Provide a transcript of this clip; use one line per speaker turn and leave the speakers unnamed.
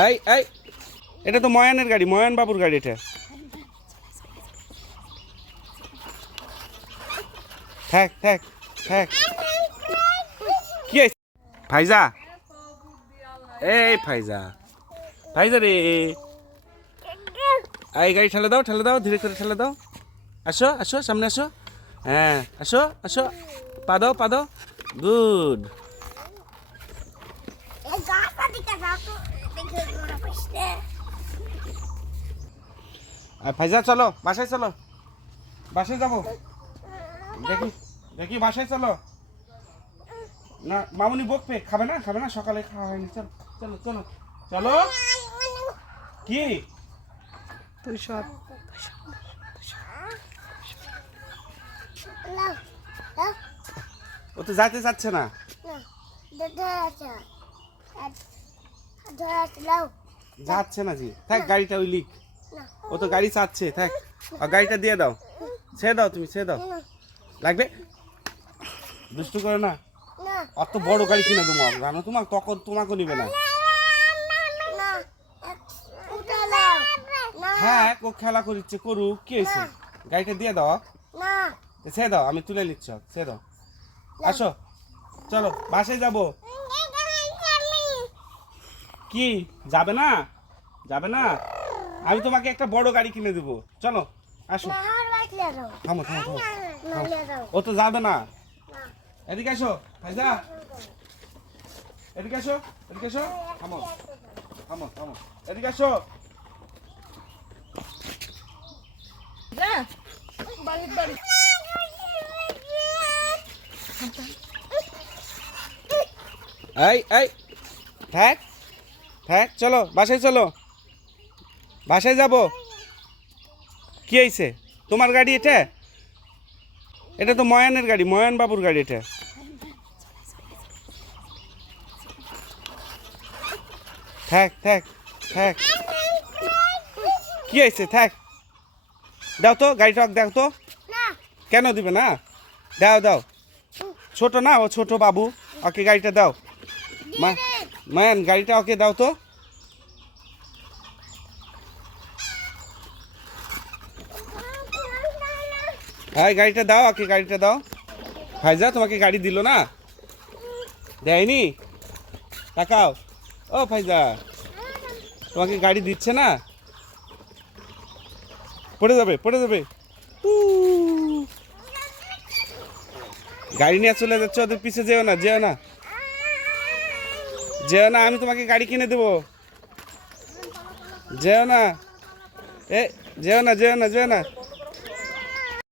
এই এই। এটা তো ময়ানের গাড়ি, ময়ান বাবুর গাড়ি এটা। থাক থাক থাক। কি হয়েছে? ফাইজা? এই ফাইজা। ফাইজা রে। এই, গাড়ি ঠেলে দাও ঠেলে দাও, ধীরে করে ঠেলে দাও। আসো আসো, সামনে আসো। হ্যাঁ আসো আসো। পা দাও পা দাও। গুড। ফাইজা চলো, বাসায় চলো। বাসায় যাব। দেখি দেখি, বাসায় চলো। না, মামুনি বকবে। খাবে না? খাবে না? সকালে খাওয়া হয়নি। চলো চলো চলো চলো। কি?
তুই সব
ও তো যাইতে চাচ্ছে না। যাচ্ছে না জি। থাক গাড়িটা ওই লিক। ও তো গাড়ি চাচ্ছে থাক। আর গাড়িটা দিয়ে দাও। ছেড়ে দাও তুমি ছেড়ে দাও। লাগবে? দুষ্টু করে না। অত বড় গাড়ি কিনে দেবো জানো তোমার তখন তোমাকে নিবে না। হ্যাঁ ও খেলা করিচ্ছে করুক কি হয়েছে? গাড়িটা দিয়ে দাও। ছেড়ে দাও আমি তুলে নিচ্ছ ছেড়ে দাও। আসো। চলো বাসায় যাব। কি? যাবে না? যাবে না? আমি তোমাকে একটা বড় গাড়ি কিনে দেবো। চলো, আসো। থামো থামো থামো। ও তো যাবে না। এদিকে আসো ফাইজা এদিকে আসো এদিকে আসো থামো থামো থামো। এদিকে আসো এই এই, থাক। থাক চলো বাসায় চলো। বাসায় যাব। কি হয়েছে? তোমার গাড়ি এটা? এটা তো ময়ানের গাড়ি ময়ান বাবুর গাড়ি এটা। থাক থাক থাক। কি হয়েছে? থাক। দাও তো গাড়ি গাড়িটা দাও তো। কেন দিবে না? দাও দাও। ছোট না ও ছোট বাবু। ওকে গাড়িটা দাও। মা ম্যান, গাড়িটা ওকে দাও তো। হ্যাঁ গাড়িটা দাও ওকে গাড়িটা দাও। ফাইজা তোমাকে গাড়ি দিল না? দেয়নি? তাকাও। ও ফাইজা তোমাকে গাড়ি দিচ্ছে না? পড়ে যাবে পড়ে যাবে। গাড়ি নিয়ে চলে যাচ্ছে, ওদের পিছে যেও না যেও না। যেও না আমি তোমাকে গাড়ি কিনে দেবো। যেও না এ যেও না যেও না যেও না